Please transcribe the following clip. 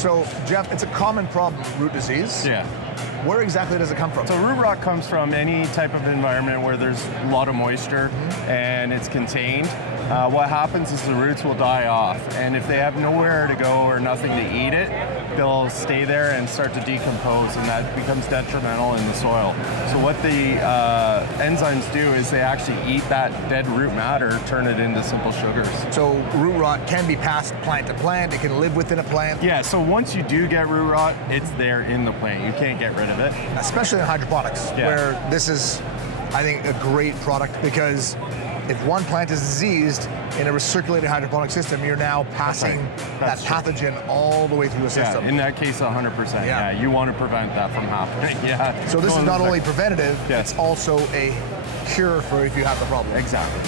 So, Jeff, it's a common problem, root disease. Yeah. Where exactly does it come from? So root rot comes from any type of environment where there's a lot of moisture and it's contained. What happens is the roots will die off, and if they have nowhere to go or nothing to eat it, they'll stay there and start to decompose, and that becomes detrimental in the soil. So what the enzymes do is they actually eat that dead root matter, turn it into simple sugars. So root rot can be passed plant to plant. It can live within a plant. Yeah, so once you do get root rot, it's there in the plant. You can't get rid of it. Especially in hydroponics, where this is, I think, a great product, because if one plant is diseased in a recirculated hydroponic system, you're now passing that pathogen all the way through the system. Yeah, in that case, 100%. Yeah, you want to prevent that from happening. Yeah. So this is not only preventative, Yes. it's also a cure for if you have the problem. Exactly.